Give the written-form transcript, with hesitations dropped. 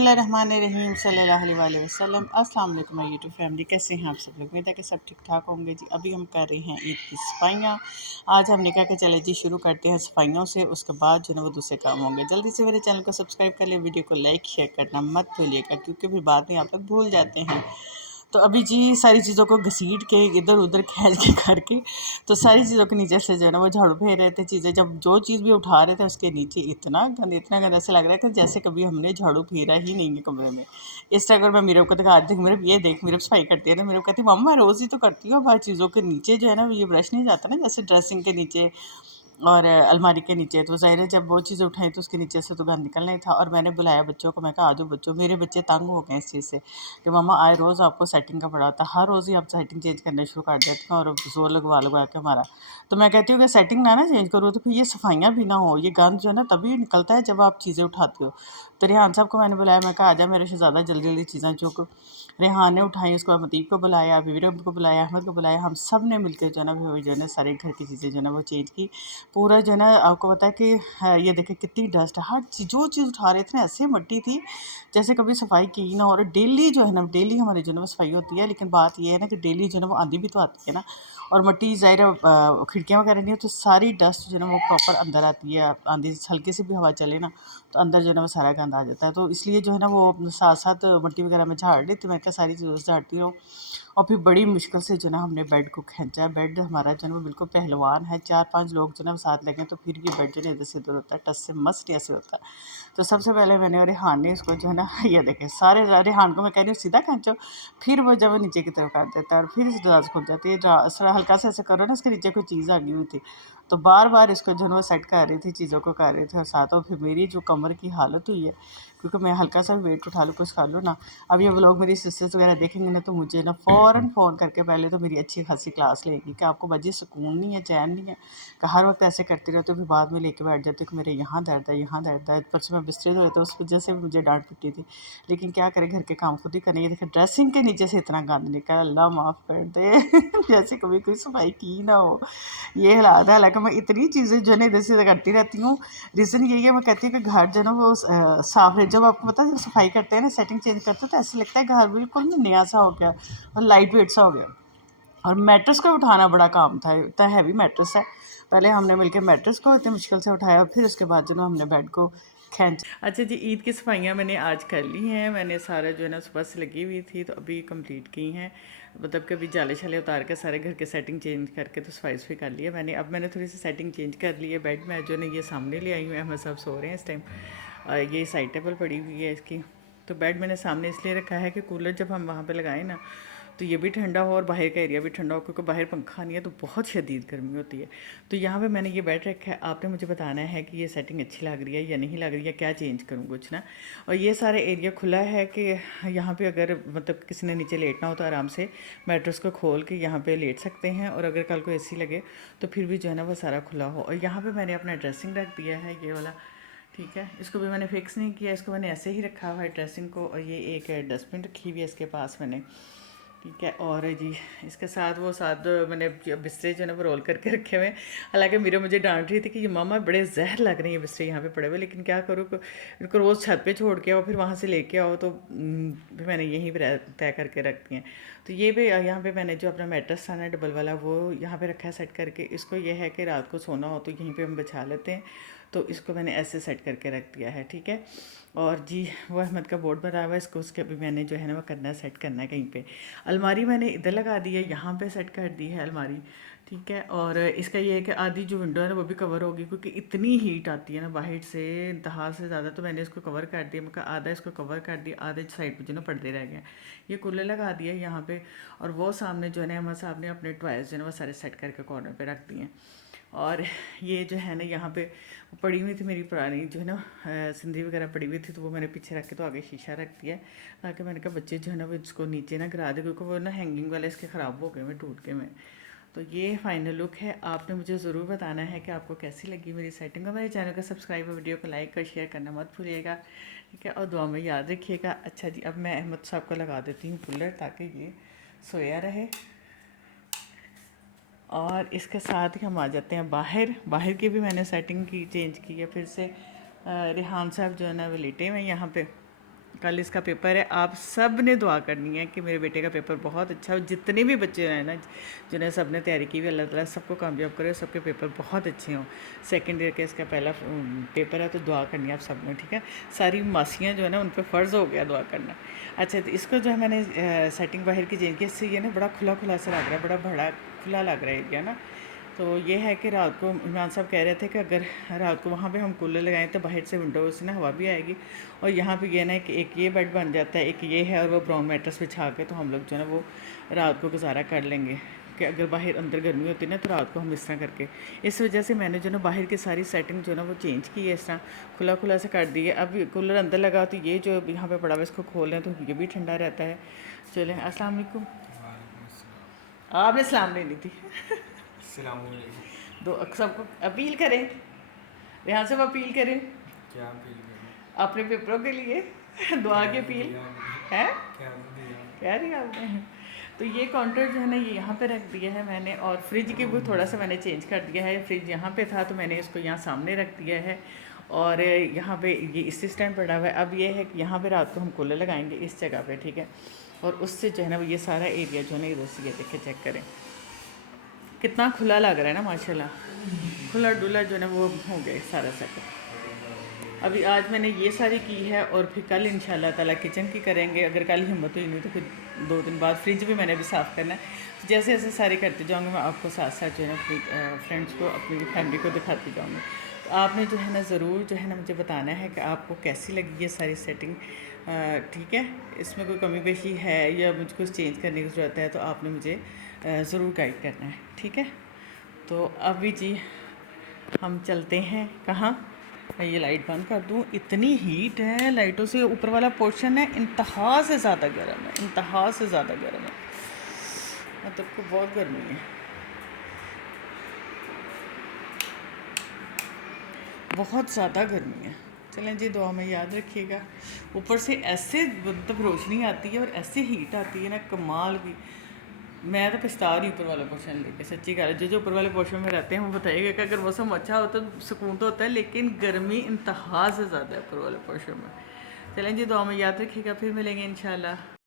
बिस्मिल्लाहिर्रहमानिर्रहीम सल्लल्लाहु अलैहि वसल्लम। अस्सलाम वालेकुम माय यूट्यूब फैमिली, कैसे हैं आप सब लोग? उम्मीद है कि सब ठीक ठाक होंगे जी। अभी हम कर रहे हैं ईद की सफाइयाँ। आज हम निकाह के चले जी शुरू करते हैं सफाइयों से, उसके बाद जो है वो दूसरे काम होंगे। जल्दी से मेरे चैनल को सब्सक्राइब कर लें, वीडियो को लाइक शेयर करना मत भूलिएगा, क्योंकि फिर बाद में आप लोग भूल जाते हैं। तो अभी जी सारी चीज़ों को घसीट के इधर उधर खींच के करके, तो सारी चीज़ों के नीचे से जो है ना वो झाड़ू फेर रहे थे। चीज़ें जब जो चीज़ भी उठा रहे थे उसके नीचे इतना गंदा ऐसा लग रहा है कि जैसे कभी हमने झाड़ू फेरा ही नहीं है कमरे में। इस तरह अगर मैं मीरब को दिखा देख, मीरब ये देख, मीरब सफाई करती है ना, मीरब कहती मम्मा रोज़ ही तो करती हूँ, हर चीज़ों के नीचे जो है ना ये ब्रश नहीं जाता ना, जैसे ड्रेसिंग के नीचे और अलमारी के नीचे। तो ज़ाहिर है जब वो चीज़ उठाई तो उसके नीचे से तो गंद निकलना ही था। और मैंने बुलाया बच्चों को, मैं कहा आ जाओ बच्चों। मेरे बच्चे तंग हो गए इस चीज़ से कि मम्मा आए रोज़ आपको सेटिंग का पड़ा होता है, हर रोज़ ही आप सेटिंग चेंज करना शुरू कर देते हैं और जोर लगवा लगवा के हमारा। तो मैं कहती हूँ कि सेटिंग ना चेंज करो तो फिर ये सफाइयाँ भी ना हो, ये गंद जो है ना तभी निकलता है जब आप चीज़ें उठाते हो। तो रेहान साहब को मैंने बुलाया, मैं कहा आ जा मेरे से ज़्यादा जल्दी जल्दी चीज़ें जो रेहान ने उठाई, उसके बाद मतीब को बुलाया, वीरब को बुलाया, अहमद को बुलाया, हम सब ने मिलकर जो है ना वो जो है ना सारे घर की चीज़ें जो है ना वो चेंज की। पूरा जो है ना आपको पता है कि ये देखिए कितनी डस्ट है, हर चीज़ जो चीज़ उठा रहे थे ना ऐसे मिट्टी थी जैसे कभी सफाई की ना। और डेली जो है ना डेली हमारी जो है ना वो सफाई होती है, लेकिन बात ये है ना कि डेली जो है ना वो आंधी भी तो आती है ना, और मिट्टी ज़ाहिर खिड़कियाँ वगैरह नहीं हो तो सारी डस्ट जो है ना वो प्रॉपर अंदर आती है। आंधी हल्की सी भी हवा चले ना तो अंदर जो है ना वो सारा गंद आ जाता है। तो इसलिए जो है ना वो साथ साथ मिट्टी वगैरह में झाड़ ली, तो मैं क्या सारी चीज़ों से झाड़ती हूँ। और फिर बड़ी मुश्किल से जो है ना हमने बेड को खींचा। बेड हमारा जो है ना वो बिल्कुल पहलवान है, 4-5 लोग जो है ना साथ लगे तो फिर ये बेड जो है इधर से उधर होता है, टस से मस नहीं ऐसे होता है। तो सबसे पहले मैंने और रेहान ने इसको जो है ना ये देखे सारे रेहान को मैं कह रही हूँ सीधा खींचो, फिर वो जब नीचे की तरफ कर देता है और फिर इस दराज खुल जाती है। हल्का से ऐसे करो ना, इसके नीचे कोई चीज़ आ गई हुई थी, तो बार बार इसको जो है ना वो सेट कर रही थी, चीज़ों को कर रहे थे। और साथ और फिर मेरी जो कमर की हालत हुई है, क्योंकि मैं हल्का सा वेट उठा लूँ कुछ खा लूँ ना। अब ये व्लॉग मेरी सिस्टर्स वगैरह देखेंगे ना तो मुझे ना फ़ौरन फ़ोन करके पहले तो मेरी अच्छी खासी क्लास लेंगी कि आपको बच्चे सुकून नहीं है, चैन नहीं है, कि हर वक्त ऐसे करते रहते हो। फिर बाद में लेके बैठ जाते हो कि मेरे यहाँ दर्द है, यहाँ दर्द है। परसों मैं बिस्तरे धोए तो उस वजह से भी मुझे डांट पिटी थी, लेकिन क्या करें, घर के काम खुद ही करने। ये देखिए ड्रेसिंग के नीचे से इतना गंद निकला, अल्लाह माफ़ कर दे जैसे कभी कोई सफाई की ना हो, ये हालात है। हालांकि मैं इतनी चीज़ें जो है ना इधर से करती रहती हूँ। रीज़न यही है, मैं कहती हूँ कि घर जो है ना वो साफ रहे। जब आपको पता है जब सफाई करते हैं ना, सेटिंग चेंज करते हैं तो ऐसे लगता है घर बिल्कुल ना नया सा हो गया और लाइट वेट सा हो गया। और मैट्रेस को उठाना बड़ा काम था, इतना हैवी मैट्रेस है। पहले हमने मिलकर मैट्रेस को इतनी मुश्किल से उठाया और फिर उसके बाद जो ना हमने बेड को खींच। अच्छा जी, ईद की सफाइयाँ मैंने आज कर ली हैं। मैंने सारा जो है ना सुबह से लगी हुई थी तो अभी कंप्लीट की हैं। मतलब कि अभी जाले शाले उतार के सारे घर के सेटिंग चेंज करके तो सफाई कर ली है मैंने। अब मैंने थोड़ी सी सेटिंग चेंज कर ली है। बेड में जो है ये सामने ले आई हूँ, हम सब सो रहे हैं इस टाइम। ये साइड टेबल पड़ी हुई है इसकी। तो बेड मैंने सामने इसलिए रखा है कि कूलर जब हम वहाँ पे लगाएं ना तो ये भी ठंडा हो और बाहर का एरिया भी ठंडा हो, क्योंकि बाहर पंखा नहीं है तो बहुत शदीद गर्मी होती है। तो यहाँ पे मैंने ये बेड रखा है। आपने मुझे बताना है कि ये सेटिंग अच्छी लग रही है या नहीं लग रही है, क्या चेंज करूँ कुछ ना। और ये सारा एरिया खुला है कि यहाँ पे अगर मतलब किसी ने नीचे लेटना हो तो आराम से मैट्रेस को खोल के यहाँ पे लेट सकते हैं। और अगर कल को एसी लगे तो फिर भी जो है ना वो सारा खुला हो। और यहाँ पे मैंने अपना ड्रेसिंग रख दिया है ये वाला, ठीक है। इसको भी मैंने फिक्स नहीं किया, इसको मैंने ऐसे ही रखा हुआ है ड्रेसिंग को। और ये एक डस्टबिन रखी हुई है इसके पास मैंने, ठीक है। और जी इसके साथ वो साथ मैंने बिस्तरे जो है ना वो रोल करके रखे हुए हैं। हालांकि मेरे मुझे डांट रही थी कि ये मामा बड़े जहर लग रही है बिस्तरे यहाँ पे पड़े हुए, लेकिन क्या करूँ, इनको रोज़ छत पे छोड़ के आओ फिर वहाँ से लेके आओ, तो फिर मैंने यहीं पर तय करके रख दिए हैं। तो ये भी यहाँ पे मैंने जो अपना मैट्रेस था ना डबल वाला वो यहाँ पे रखा है सेट करके। इसको ये है कि रात को सोना हो तो यहीं पे हम बिछा लेते हैं, तो इसको मैंने ऐसे सेट करके रख दिया है, ठीक है। और जी वो अहमद का बोर्ड बना हुआ है, इसको उसके अभी मैंने जो है ना वो करना है, सेट करना है कहीं पे। अलमारी मैंने इधर लगा दी है, यहाँ पे सेट कर दी है अलमारी, ठीक है। और इसका ये है कि आधी जो विंडो है ना वो भी कवर होगी, क्योंकि इतनी हीट आती है ना बाहर से इंतहा से ज़्यादा। तो मैंने इसको कवर कर दिया, मैं आधा इसको कवर कर दिया, आधे साइड पे जो ना पर्दे रह गए। ये कूलर लगा दिया यहाँ पे। और वो सामने जो है ना अहमद साहब ने अपने टॉयज़ जो है ना वो सारे सेट करके कॉर्नर पर रख दिए हैं। और ये जो है ना यहाँ पे पड़ी हुई थी मेरी पुरानी जो है ना सिंधी वगैरह पड़ी हुई थी, तो वो मैंने पीछे रख के तो आगे शीशा रख दिया, ताकि मैंने कहा बच्चे जो है ना वो इसको नीचे ना गिरा दे, क्योंकि वो ना हैंगिंग वाले इसके ख़राब हो गए मैं टूट के मैं। तो ये फाइनल लुक है। आपने मुझे ज़रूर बताना है कि आपको कैसी लगी मेरी सेटिंग। और मेरे चैनल को सब्सक्राइब और वीडियो को लाइक और शेयर करना मत भूलिएगा, ठीक है। और दुआ में याद रखिएगा। अच्छा जी, अब मैं अहमद साहब को लगा देती हूँ कूलर, ताकि ये सोया रहे। और इसके साथ ही हम आ जाते हैं बाहर। बाहर की भी मैंने सेटिंग की, चेंज की है फिर से। रेहान साहब जो है ना वो लेटे हुए हैं यहाँ पे, कल इसका पेपर है। आप सब ने दुआ करनी है कि मेरे बेटे का पेपर बहुत अच्छा हो। जितने भी बच्चे हैं ना जिन्हें सब ने तैयारी की हुई, अल्लाह ताला सबको कामयाब करे, सबके पेपर बहुत अच्छे हों। सेकेंड ईयर का इसका पहला पेपर है, तो दुआ करनी है आप सब ने, ठीक है। सारी मासियाँ जो है ना उन पर फ़र्ज़ हो गया दुआ करना। अच्छा, तो इसको जो है मैंने सेटिंग बाहर की चेंज की, इससे ये ना बड़ा खुला खुला सा लग रहा है, बड़ा बड़ा खुला लग रहा है एरिया ना। तो ये है कि रात को इमरान साहब कह रहे थे कि अगर रात को वहाँ पे हम कूलर लगाएं तो बाहर से विंडो से ना हवा भी आएगी, और यहाँ पे ये ना कि एक ये बेड बन जाता है, एक ये है, और वो ब्राउन मैट्रेस बिछा के तो हम लोग जो है ना वो रात को गुजारा कर लेंगे। कि अगर बाहर अंदर गर्मी होती है ना तो रात को हम इस तरह करके, इस वजह से मैंने जो ना बाहर की सारी सेटिंग जो ना वो चेंज की है, इस तरह खुला खुला से कर दी है। अब कूलर अंदर लगा तो ये जो यहाँ पे पड़ा हुआ इसको खोल लें तो ये भी ठंडा रहता है। चलें, अस्सलाम वालेकुम। आपने सलाम लेनी थी। दो सबको अपील करें, यहाँ से अपील करें क्या अपील करूं? अपने पेपरों के लिए दुआ की अपील है। क्या रही आपने? तो ये काउंटर जो है ना ये यहाँ पे रख दिया है मैंने, और फ्रिज की भी थोड़ा सा मैंने चेंज कर दिया है। फ्रिज यहाँ पे था तो मैंने इसको यहाँ सामने रख दिया है, और यहाँ पे ये इसी स्टैंड पड़ा हुआ है। अब ये है कि यहाँ पे रात को हम कूलर लगाएंगे इस जगह पे, ठीक है। और उससे जो है ना ये सारा एरिया जो है ना इधर से ये देखे, चेक करें कितना खुला लग रहा है ना, माशाल्लाह। खुला डुला जो है ना वो हो गया सारा सेट। अभी आज मैंने ये सारी की है, और फिर कल इंशाल्लाह ताला किचन की करेंगे। अगर कल हिम्मत हुई नहीं तो फिर 2 दिन बाद फ्रिज भी मैंने भी साफ़ करना है। तो जैसे जैसे सारी करते जाऊँगी मैं आपको साथ साथ जो है ना अपनी फ्रेंड्स को, अपनी फैमिली को दिखाती जाऊँगी। तो आपने जो है ना ज़रूर जो है ना मुझे बताना है कि आपको कैसी लगी ये सारी सेटिंग, ठीक है। इसमें कोई कमी पेशी है या मुझे कुछ चेंज करने की ज़रूरत है तो आपने मुझे ज़रूर गाइड करना है, ठीक है। तो अभी जी हम चलते हैं कहाँ। मैं ये लाइट बंद कर दूँ, इतनी हीट है लाइटों से। ऊपर वाला पोर्शन है इंतहा से ज़्यादा गर्म है, इंतहा से ज़्यादा गर्म है, मतलब को बहुत गर्मी है, बहुत ज़्यादा गर्मी है। चलें जी, दुआ में याद रखिएगा। ऊपर से ऐसे मतलब रोशनी आती है और ऐसे हीट आती है ना कमाल की। मैं तो पछता रही ऊपर वाला पोर्शन लेके, सच्ची गल। जो ऊपर वाले पोर्शन में रहते हैं वो बताइएगा कि अगर मौसम अच्छा होता तो सुकून तो होता है, लेकिन गर्मी इंतहा से ज़्यादा है ऊपर वाले पोर्शन में। चलें जी, दुआ में याद रखिएगा, फिर मिलेंगे इंशाल्लाह।